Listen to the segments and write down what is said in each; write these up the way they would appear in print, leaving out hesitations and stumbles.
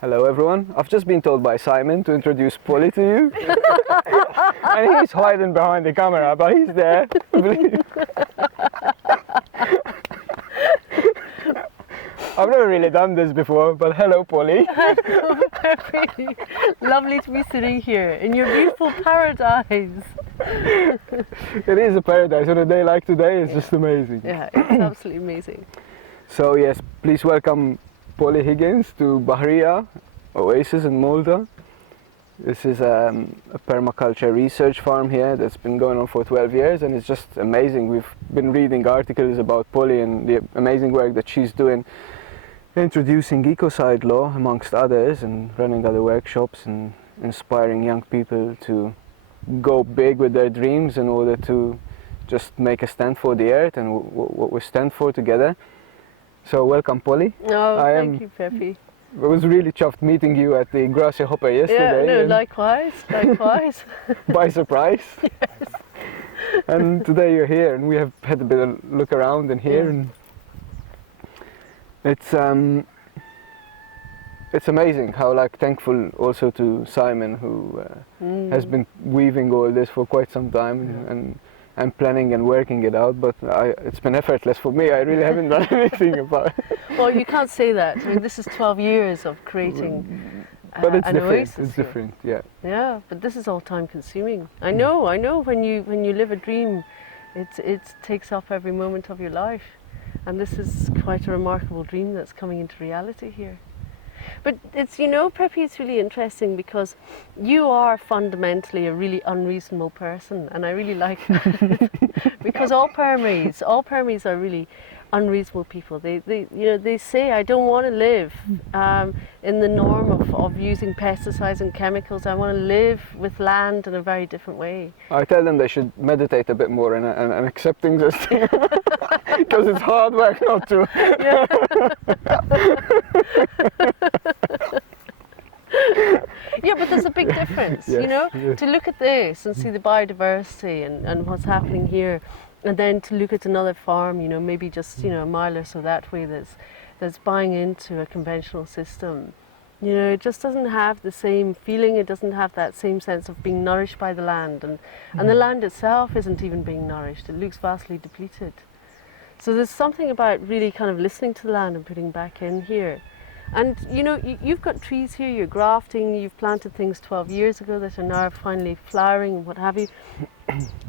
Hello everyone. I've just been told by Simon to introduce Polly to you. And he's hiding behind the camera, but he's there. I've never really done this before, but hello Polly. Hello, Peppi. Lovely to be sitting here in your beautiful paradise. It is a paradise on a day like today. It's just amazing. Yeah, it's absolutely amazing. So yes, please welcome Polly Higgins to Baha, Oasis in Malta. This is a permaculture research farm here that's been going on for 12 years, and it's just amazing. We've been reading articles about Polly and the amazing work that she's doing, introducing Ecocide Law amongst others, and running other workshops and inspiring young people to go big with their dreams in order to just make a stand for the earth and what we stand for together. So welcome, Polly. Oh, thank you, Peppi. I was really chuffed meeting you at the grassy hopper yesterday. Yeah, no, likewise. By surprise. Yes. And today you're here, and we have had a bit of look around in here, and it's amazing how thankful also to Simon, who has been weaving all this for quite some time, and planning and working it out, but it's been effortless for me. I really haven't done anything about it. Well, you can't say that. I mean, this is 12 years of creating but it's an different. oasis It's here. different, yeah. Yeah, but this is all time consuming. I know when you live a dream, it takes up every moment of your life. And this is quite a remarkable dream that's coming into reality here. But it's, Peppi, it's really interesting because you are fundamentally a really unreasonable person, and I really like that. Because all permies are really unreasonable people. They say, I don't want to live in the norm of using pesticides and chemicals. I want to live with land in a very different way. I tell them they should meditate a bit more and accepting this thing. Because it's hard work not to. Yeah. Yeah, but there's a big difference, Yes. to look at this and see the biodiversity and what's happening here, and then to look at another farm, maybe just a mile or so that way that's buying into a conventional system. It just doesn't have the same feeling, it doesn't have that same sense of being nourished by the land, and the land itself isn't even being nourished, it looks vastly depleted. So there's something about really kind of listening to the land and putting back in here. And you've got trees here, you're grafting, you've planted things 12 years ago that are now finally flowering and what have you.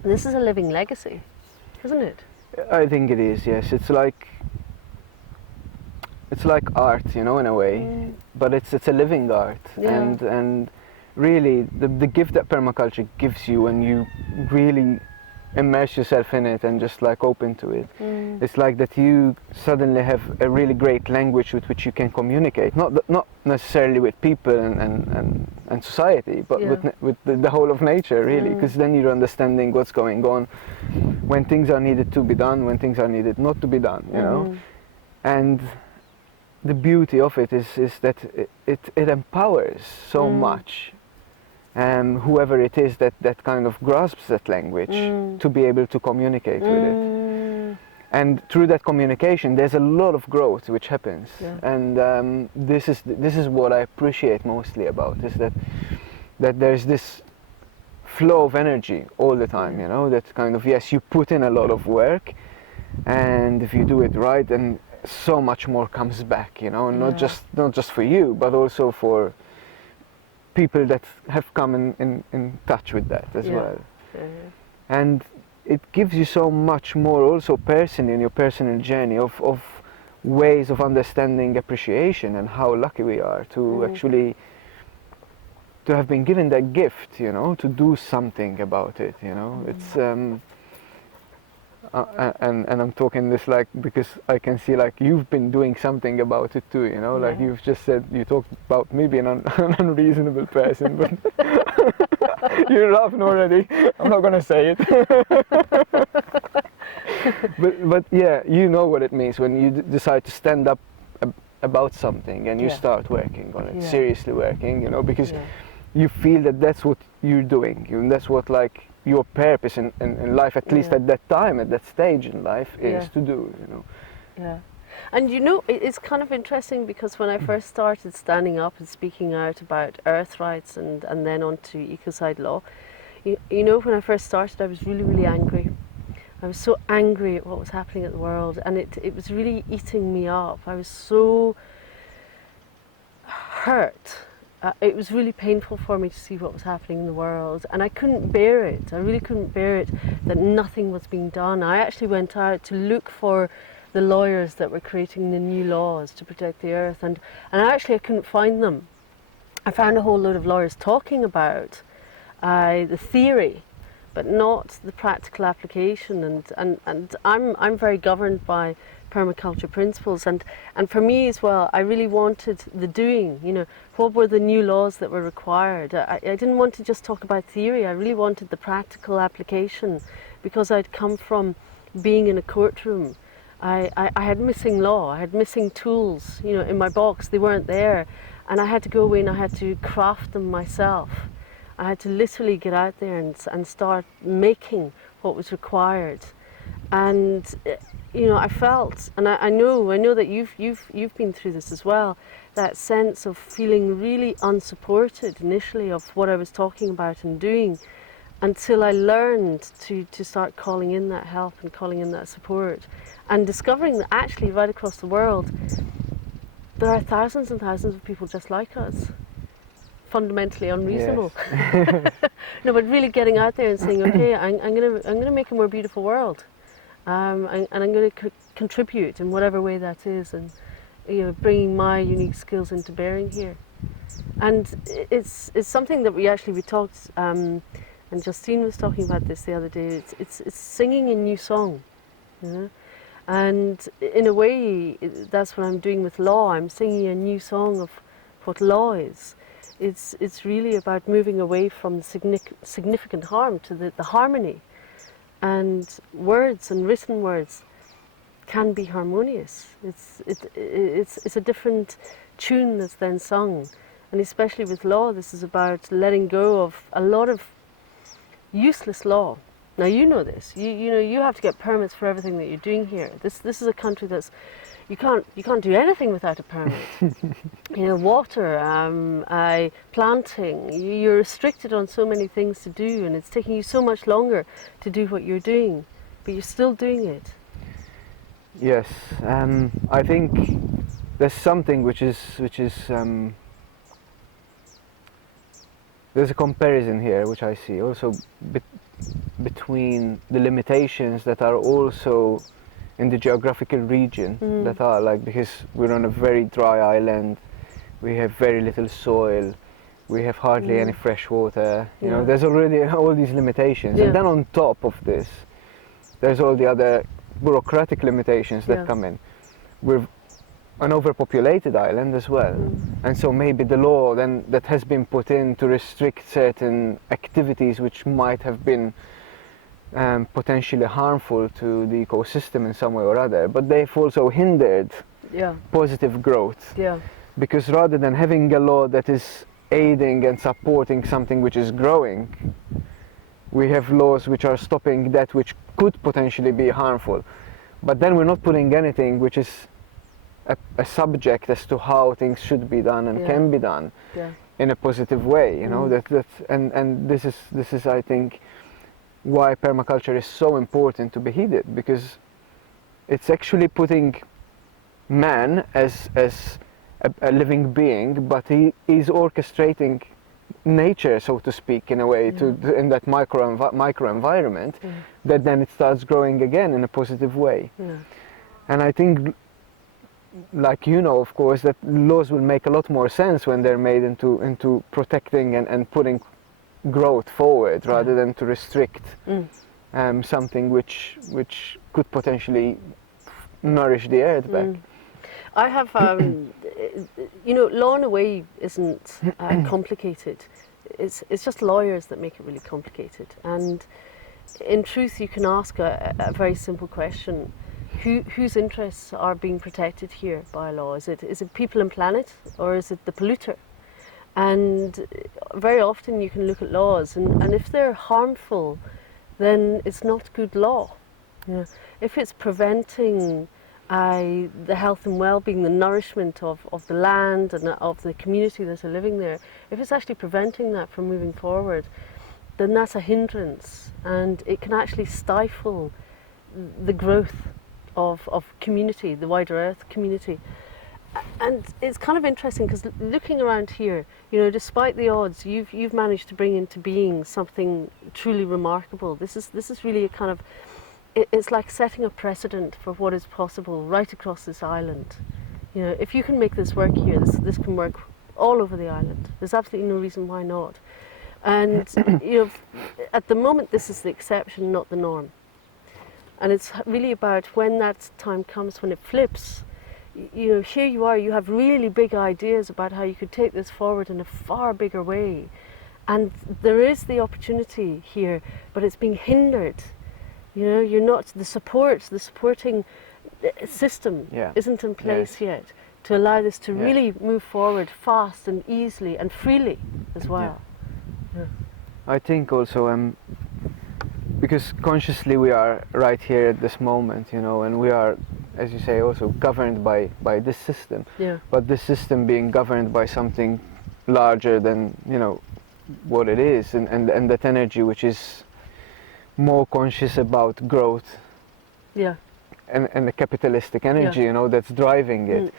This is a living legacy, isn't it? I think it is, yes. It's like art, in a way, but it's a living art. Yeah. And really the gift that permaculture gives you when you really immerse yourself in it and just open to it. It's like that you suddenly have a really great language with which you can communicate, not necessarily with people and society, but with the whole of nature, really, because then you're understanding what's going on, when things are needed to be done, when things are needed not to be done, and the beauty of it is that it empowers so much whoever it is that kind of grasps that language to be able to communicate with it. And through that communication there's a lot of growth which happens, and this is what I appreciate mostly about, is that there's this flow of energy all the time, that kind of, yes, you put in a lot of work, and if you do it right, then so much more comes back, not just for you, but also for people that have come in touch with that as well. And it gives you so much more also personally in your personal journey of ways of understanding appreciation, and how lucky we are to actually to have been given that gift, to do something about it, It's and I'm talking this because I can see you've been doing something about it too, you've just said, you talked about me being an unreasonable person, but you're laughing already. I'm not gonna say it. but yeah, you know what it means when you decide to stand up about something and you start working on it, seriously working, because you feel that that's what you're doing, and that's what your purpose in life, at least at that time, at that stage in life, is to do, Yeah. And you know, it's kind of interesting because when I first started standing up and speaking out about earth rights and then onto ecocide law, you know, when I first started, I was really, really angry. I was so angry at what was happening in the world, and it was really eating me up. I was so hurt. It was really painful for me to see what was happening in the world, and I couldn't bear it. I really couldn't bear it that nothing was being done. I actually went out to look for the lawyers that were creating the new laws to protect the earth, and actually I couldn't find them. I found a whole load of lawyers talking about the theory, but not the practical application. And I'm very governed by permaculture principles, and for me as well, I really wanted the doing. You know, what were the new laws that were required? I didn't want to just talk about theory. I really wanted the practical application, because I'd come from being in a courtroom. I had missing law. I had missing tools, you know, in my box. They weren't there, and I had to go in. I had to craft them myself. I had to literally get out there and start making what was required. And you know, I felt, and I know that you've been through this as well, that sense of feeling really unsupported initially of what I was talking about and doing, until I learned to start calling in that help and calling in that support, and discovering that actually right across the world there are thousands and thousands of people just like us, fundamentally unreasonable. Yes. No, but really getting out there and saying, okay, I'm gonna make a more beautiful world. And I'm going to contribute in whatever way that is, and you know, bringing my unique skills into bearing here. And it's something that we talked, and Justine was talking about this the other day. It's singing a new song, you know? And in a way, that's what I'm doing with law. I'm singing a new song of what law is. It's really about moving away from the significant harm to the harmony. And words and written words can be harmonious. It's a different tune that's then sung, and especially with law, this is about letting go of a lot of useless law. Now you know this. You know you have to get permits for everything that you're doing here. This is a country that's you can't do anything without a permit. You know, water, planting. You're restricted on so many things to do, and it's taking you so much longer to do what you're doing, but you're still doing it. Yes, I think there's something which is there's a comparison here which I see also between the limitations that are also in the geographical region, that are like, because we're on a very dry island, we have very little soil, we have hardly any fresh water, you know, there's already all these limitations. And then on top of this, there's all the other bureaucratic limitations that come in. We're an overpopulated island as well, and so maybe the law then that has been put in to restrict certain activities which might have been potentially harmful to the ecosystem in some way or other, but they've also hindered positive growth. Because rather than having a law that is aiding and supporting something which is growing, we have laws which are stopping that which could potentially be harmful. But then we're not putting anything which is a subject as to how things should be done and can be done in a positive way, you know. And this is I think why permaculture is so important to be heeded, because it's actually putting man as a living being, but he is orchestrating nature, so to speak, in a way, in that micro environment, that then it starts growing again in a positive way. And I think, like you know, of course, that laws will make a lot more sense when they're made into protecting and putting growth forward, rather than to restrict something which could potentially nourish the earth back. I have, you know, law in a way isn't complicated. It's just lawyers that make it really complicated. And in truth, you can ask a very simple question: whose interests are being protected here by law? Is it people and planet, or is it the polluter? And very often you can look at laws, and if they're harmful, then it's not good law. You know, if it's preventing the health and well-being, the nourishment of the land and of the community that are living there, if it's actually preventing that from moving forward, then that's a hindrance, and it can actually stifle the growth of community, the wider earth community. And it's kind of interesting because looking around here, you know, despite the odds, you've managed to bring into being something truly remarkable. This is really a kind of, it's like setting a precedent for what is possible right across this island. You know, if you can make this work here, this can work all over the island. There's absolutely no reason why not. And you know, at the moment, this is the exception, not the norm. And it's really about when that time comes, when it flips. You know, here you are, you have really big ideas about how you could take this forward in a far bigger way. And there is the opportunity here, but it's being hindered. You know, you're not, the supporting system isn't in place yet to allow this to really move forward fast and easily and freely as well. Yeah. I think also, because consciously we are right here at this moment, you know, and we are, as you say, also governed by this system. Yeah. But this system being governed by something larger than, you know, what it is, and that energy which is more conscious about growth. Yeah. And the capitalistic energy, you know, that's driving it.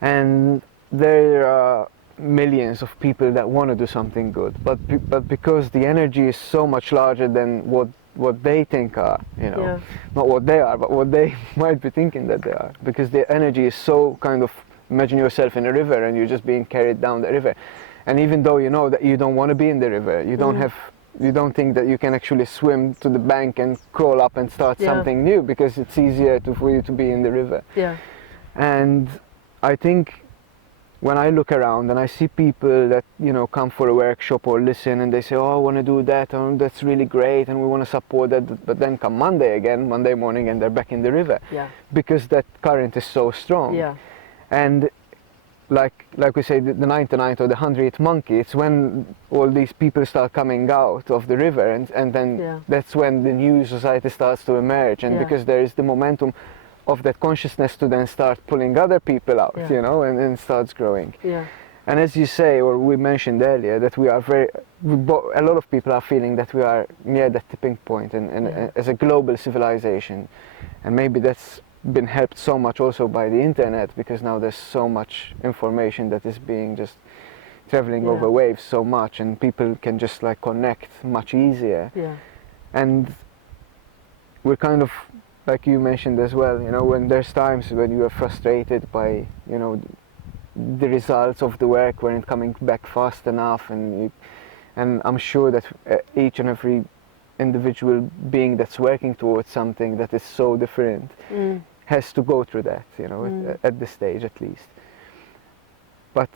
And there are millions of people that want to do something good, but because the energy is so much larger than what they think are, you know, not what they are, but what they might be thinking that they are, because the energy is so kind of, imagine yourself in a river and you're just being carried down the river, and even though you know that you don't want to be in the river, you don't think that you can actually swim to the bank and crawl up and start something new, because it's easier for you to be in the river. Yeah. And I think when I look around and I see people that, you know, come for a workshop or listen, and they say, oh, I want to do that, oh, that's really great, and we want to support that, but then come Monday morning, and they're back in the river, because that current is so strong. Yeah. And like we say, the 99th or the 100th monkey, it's when all these people start coming out of the river, and then that's when the new society starts to emerge, and because there is the momentum of that consciousness to then start pulling other people out, you know, and starts growing. Yeah. And as you say, or we mentioned earlier, that we are a lot of people are feeling that we are near that tipping point, and as a global civilization, and maybe that's been helped so much also by the internet, because now there's so much information that is being just traveling over waves so much, and people can just like connect much easier. Yeah. And we're kind of, like you mentioned as well, you know, when there's times when you are frustrated by, you know, the results of the work weren't coming back fast enough, and I'm sure that each and every individual being that's working towards something that is so different has to go through that, you know, at this stage at least. But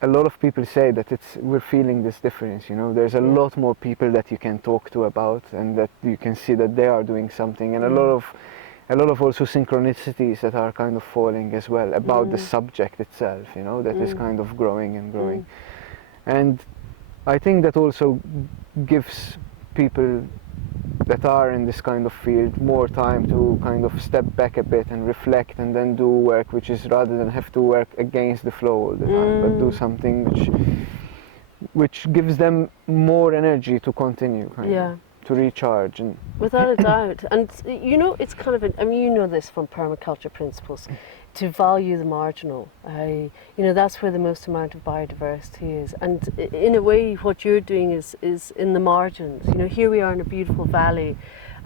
a lot of people say that we're feeling this difference, you know, there's a lot more people that you can talk to about, and that you can see that they are doing something, and a lot of also synchronicities that are kind of falling as well about the subject itself, you know, that is kind of growing and growing. And I think that also gives people that are in this kind of field more time to kind of step back a bit and reflect, and then do work which is, rather than have to work against the flow all the time, but do something which gives them more energy to continue, kind of, to recharge. And without a doubt. And you know, it's kind of, I mean, you know this from permaculture principles, to value the marginal. You know, that's where the most amount of biodiversity is. And in a way, what you're doing is in the margins. You know, here we are in a beautiful valley,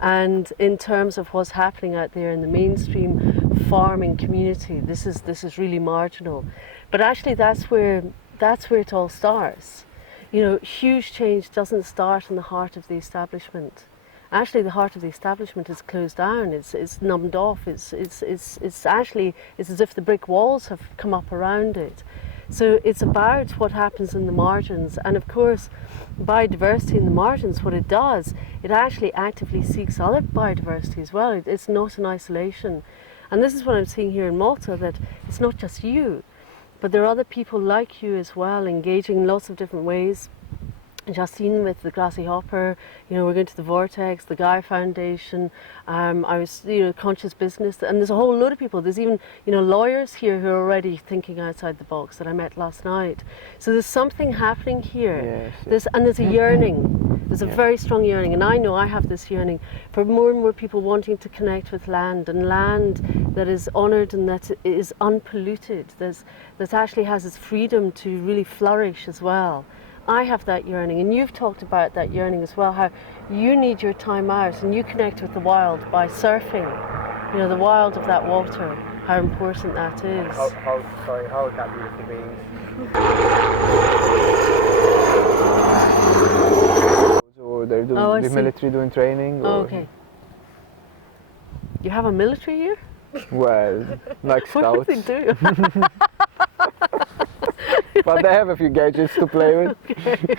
and in terms of what's happening out there in the mainstream farming community, this is really marginal. But actually, that's where it all starts. You know, huge change doesn't start in the heart of the establishment. Actually, the heart of the establishment is closed down. It's numbed off. It's as if the brick walls have come up around it. So it's about what happens in the margins. And of course, biodiversity in the margins, what it does, it actually actively seeks other biodiversity as well. It's not in isolation. And this is what I'm seeing here in Malta, that it's not just you, but there are other people like you as well, engaging in lots of different ways. Justine with the Grassy Hopper, we're going to the Vortex, the Gaia Foundation. I was, Conscious Business, and there's a whole load of people. There's even, lawyers here who are already thinking outside the box that I met last night. So there's something happening here. Yes. There's a yearning. There's a very strong yearning, and I know I have this yearning for more and more people wanting to connect with land, and land that is honoured and that is unpolluted, that actually has its freedom to really flourish as well. I have that yearning, and you've talked about that yearning as well, how you need your time out and you connect with the wild by surfing, the wild of that water, how important that is. How would that be with the beings? Or they're doing the military doing training? Or? Oh, okay. You have a military here? Well, like scouts. What do they do? But they have a few gadgets to play with. Okay.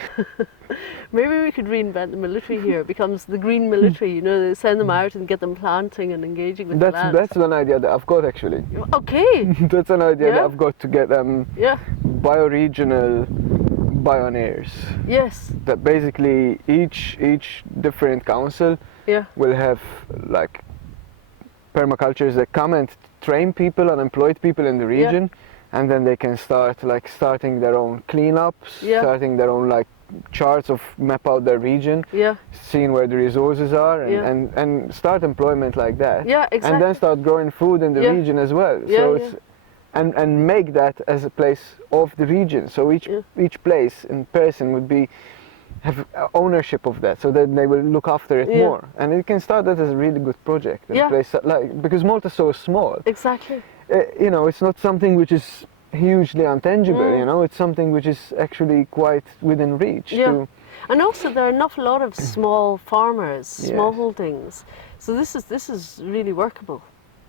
Maybe we could reinvent the military here. It becomes the green military, they send them out and get them planting and engaging with the land. That's one idea that I've got actually. Okay. That's an idea that I've got to get bioregional pioneers. Yes. That basically each different council will have like permacultures that come and train people, unemployed people in the region. And then they can start starting their own cleanups, starting their own charts of map out their region, seeing where the resources are, and start employment like that. Yeah, exactly. And then start growing food in the region as well. And make that as a place of the region. So each place and person would have ownership of that, so that they will look after it more. And it can start that as a really good project. In a place because Malta's so small. Exactly. It's not something which is hugely untangible, it's something which is actually quite within reach. And also there are an awful lot of small farmers, small holdings. So this is really workable.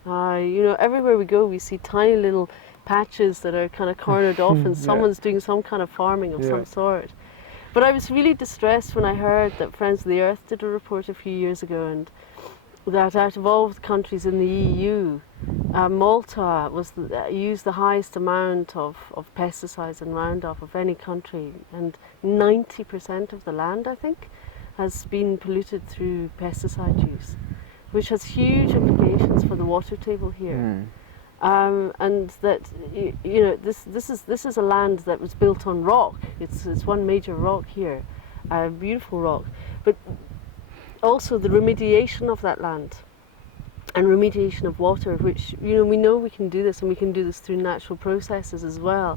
Everywhere we go we see tiny little patches that are kind of cornered off and someone's doing some kind of farming of some sort. But I was really distressed when I heard that Friends of the Earth did a report a few years ago, and that out of all the countries in the EU, Malta used the highest amount of pesticides and Roundup of any country, and 90% of the land, I think, has been polluted through pesticide use, which has huge implications for the water table here. And that this is a land that was built on rock. It's one major rock here, a beautiful rock, but also the remediation of that land and remediation of water, which we know we can do this, and we can do this through natural processes as well,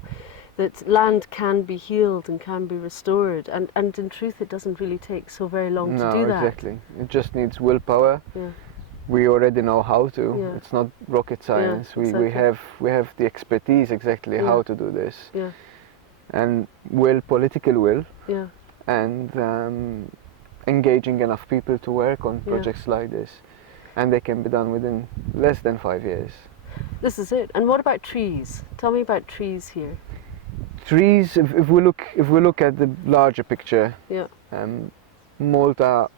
that land can be healed and can be restored, and in truth it doesn't really take so very long to do that. Exactly. It just needs willpower. We already know how to. It's not rocket science. Exactly. We have the expertise exactly how to do this. And political will. And engaging enough people to work on projects like this, and they can be done within less than 5 years. This is it. And what about trees? Tell me about trees here. Trees, if we look at the larger picture, Malta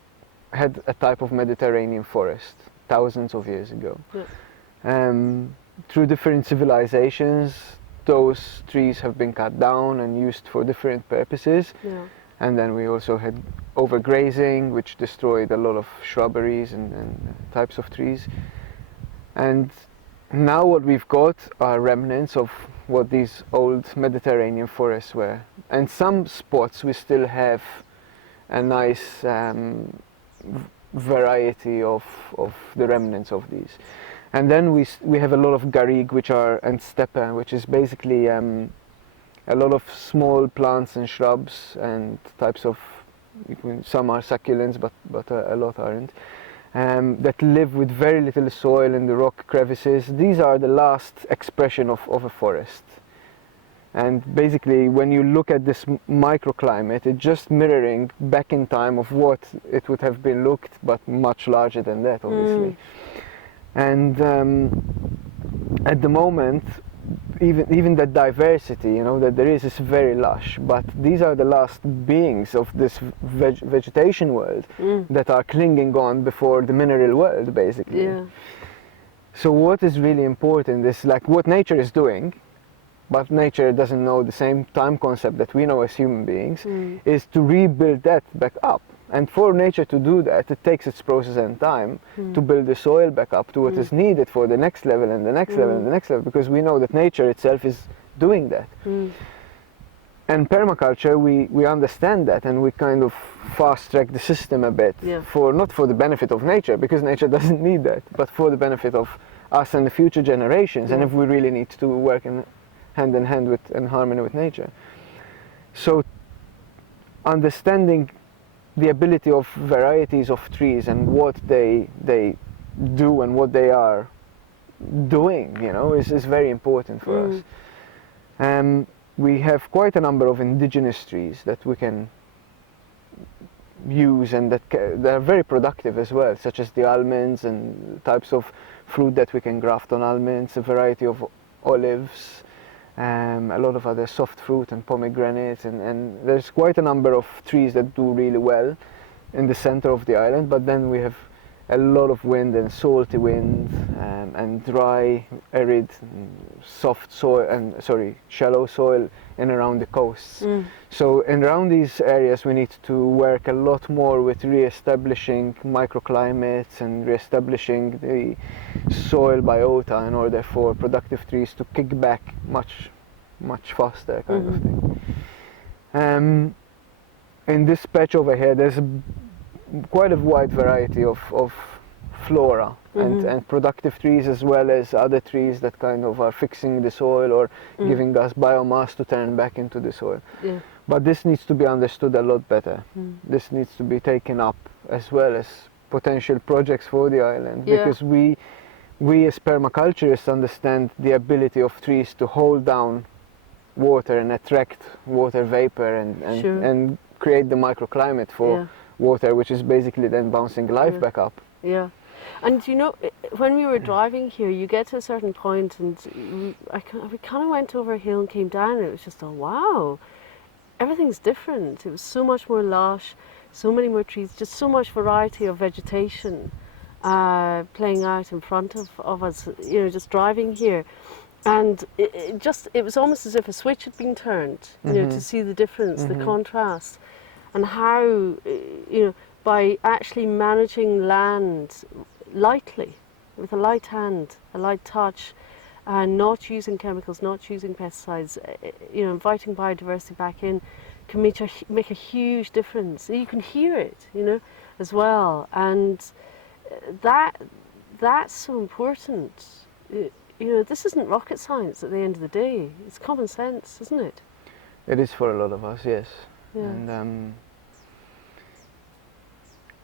had a type of Mediterranean forest thousands of years ago. Through different civilizations, those trees have been cut down and used for different purposes. And then we also had overgrazing, which destroyed a lot of shrubberies and types of trees. And now what we've got are remnants of what these old Mediterranean forests were. And some spots we still have a nice variety of the remnants of these. And then we have a lot of garrigue, and steppe, which is basically a lot of small plants and shrubs and types of, some are succulents, but a lot aren't, that live with very little soil in the rock crevices. These are the last expression of a forest. And basically, when you look at this microclimate, it's just mirroring back in time of what it would have been looked, but much larger than that, obviously. And at the moment, even the diversity, that there is very lush, but these are the last beings of this vegetation world that are clinging on before the mineral world, basically. So what is really important is what nature is doing, but nature doesn't know the same time concept that we know as human beings, is to rebuild that back up. And for nature to do that, it takes its process and time to build the soil back up to what is needed for the next level and the next level and the next level, because we know that nature itself is doing that. And permaculture, we understand that, and we kind of fast track the system a bit, for not for the benefit of nature, because nature doesn't need that, but for the benefit of us and the future generations, and if we really need to work in hand with, in harmony with nature. So understanding the ability of varieties of trees and what they do and what they are doing, you know, is very important for us. We have quite a number of indigenous trees that we can use, and that they're very productive as well, such as the almonds and types of fruit that we can graft on almonds, a variety of olives, a lot of other soft fruit and pomegranates, and there's quite a number of trees that do really well in the center of the island. But then we have a lot of wind and salty wind, and dry, arid, soft soil, and shallow soil in around the coasts. So in around these areas we need to work a lot more with re-establishing microclimates and re-establishing the soil biota in order for productive trees to kick back much faster, kind of thing. In this patch over here there's quite a wide variety of flora and productive trees, as well as other trees that kind of are fixing the soil or giving us biomass to turn back into the soil. But this needs to be understood a lot better. This needs to be taken up as well as potential projects for the island, because we as permaculturists understand the ability of trees to hold down water and attract water vapor and create the microclimate for water, which is basically then bouncing life back up. And you know, when we were driving here, you get to a certain point, and we kind of went over a hill and came down, and it was just, oh wow, everything's different. It was so much more lush, so many more trees, just so much variety of vegetation playing out in front of us, you know, just driving here. And it was almost as if a switch had been turned, you know, to see the difference, the contrast, and how, you know, by actually managing land lightly, with a light hand, a light touch, and not using chemicals, not using pesticides, you know, inviting biodiversity back in, can make a huge difference. You can hear it, you know, as well, and that's so important. You know, this isn't rocket science at the end of the day. It's common sense, isn't it? It is for a lot of us, yes. And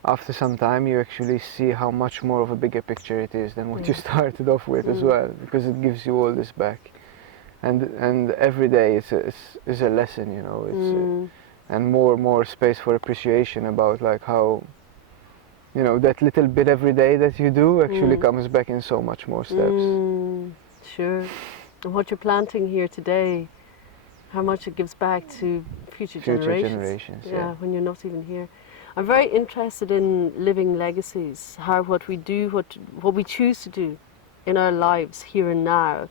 after some time you actually see how much more of a bigger picture it is than what you started off with as well, because it gives you all this back, and every day is a lesson, you know. It's and more space for appreciation about like how, you know, that little bit every day that you do actually comes back in so much more steps. Sure. And what you're planting here today, how much it gives back to future generations. Yeah, when you're not even here. I'm very interested in living legacies, how what we do, what we choose to do in our lives here and now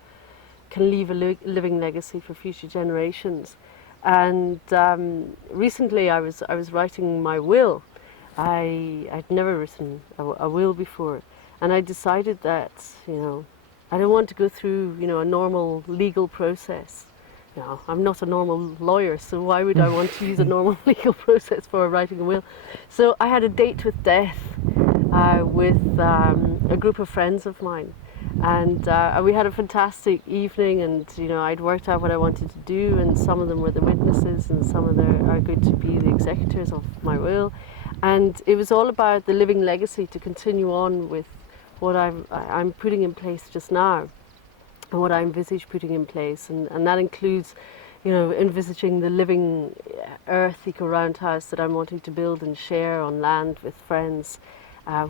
can leave a living legacy for future generations. And recently I was writing my will. I'd never written a will before, and I decided that, you know, I don't want to go through, you know, a normal legal process. You know, I'm not a normal lawyer, so why would I want to use a normal legal process for writing a will? So I had a date with death with a group of friends of mine, and we had a fantastic evening, and you know, I'd worked out what I wanted to do, and some of them were the witnesses and some of them are going to be the executors of my will, and it was all about the living legacy to continue on with what I'm putting in place just now, and what I envisage putting in place, and that includes, you know, envisaging the living earth eco-roundhouse that I'm wanting to build and share on land with friends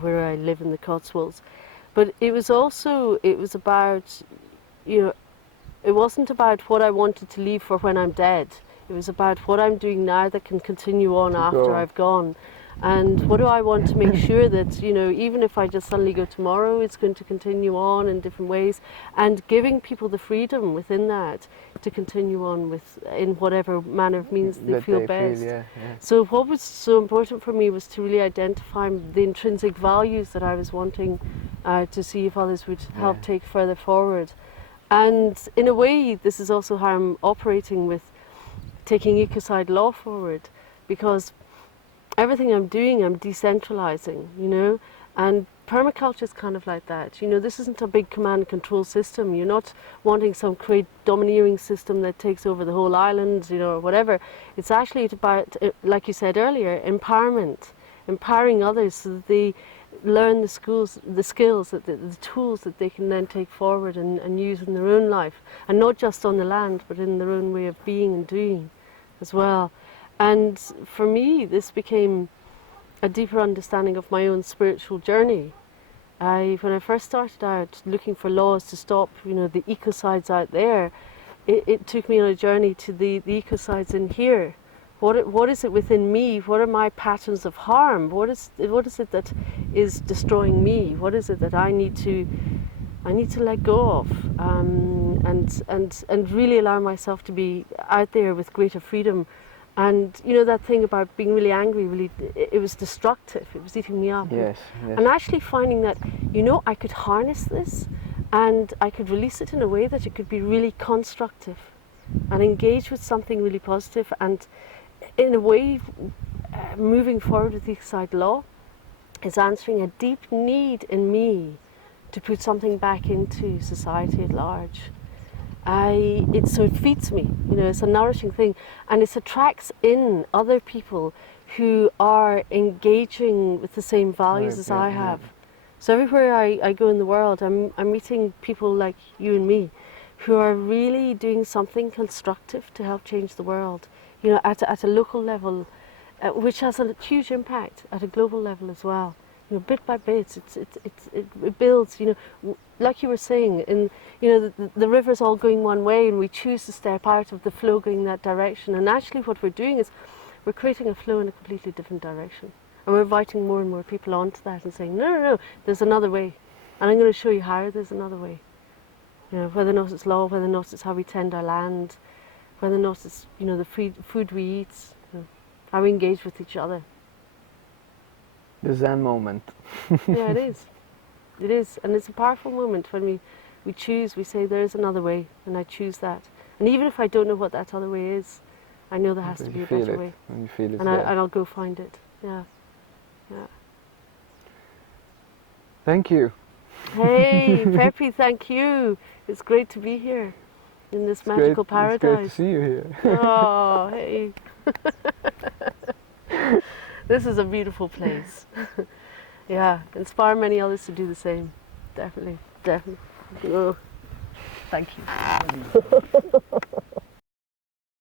where I live in the Cotswolds. But it was about, you know, it wasn't about what I wanted to leave for when I'm dead. It was about what I'm doing now that can continue on after I've gone. And what do I want to make sure that, you know, even if I just suddenly go tomorrow, it's going to continue on in different ways, and giving people the freedom within that to continue on with in whatever manner of means they That feel they best. yeah. So what was so important for me was to really identify the intrinsic values that I was wanting to see if others would help Yeah. take further forward. And in a way, this is also how I'm operating with taking Ecocide Law forward, because everything I'm doing, I'm decentralizing, you know, and permaculture is kind of like that. You know, this isn't a big command and control system. You're not wanting some great domineering system that takes over the whole island, you know, or whatever. It's actually about, like you said earlier, empowerment, empowering others so that they learn the skills, the tools that they can then take forward and use in their own life, and not just on the land, but in their own way of being and doing as well. And for me, this became a deeper understanding of my own spiritual journey. When I first started out looking for laws to stop, you know, the ecocides out there, it took me on a journey to the ecocides in here. What is it within me? What are my patterns of harm? What is it that is destroying me? What is it that I need to let go of, and really allow myself to be out there with greater freedom. And you know that thing about being really angry, really, it was destructive. It was eating me up. Yes, yes. And actually finding that, you know, I could harness this and I could release it in a way that it could be really constructive and engage with something really positive, and in a way moving forward with the Ecocide Law is answering a deep need in me to put something back into society at large. So it feeds me, you know, it's a nourishing thing, and it attracts in other people who are engaging with the same values as I have. So everywhere I go in the world, I'm meeting people like you and me who are really doing something constructive to help change the world, you know, at a local level, which has a huge impact at a global level as well. You know, bit by bit, it builds. You know, like you were saying, you know, the river's all going one way, and we choose to step out of the flow going that direction. And actually, what we're doing is we're creating a flow in a completely different direction, and we're inviting more and more people onto that and saying, no, there's another way, and I'm going to show you how there's another way. You know, whether or not it's law, whether or not it's how we tend our land, whether or not it's, you know, the food we eat, you know, how we engage with each other. The Zen moment. Yeah, it is. It is, and it's a powerful moment when we choose. We say there is another way, and I choose that. And even if I don't know what that other way is, I know there has to be a better way. When you feel it, and I'll go find it. Yeah, yeah. Thank you. Hey, Peppi, thank you. It's great to be here in this magical paradise. It's great to see you here. Oh, hey. This is a beautiful place. Yeah, inspire many others to do the same. Definitely, definitely. Oh, thank you.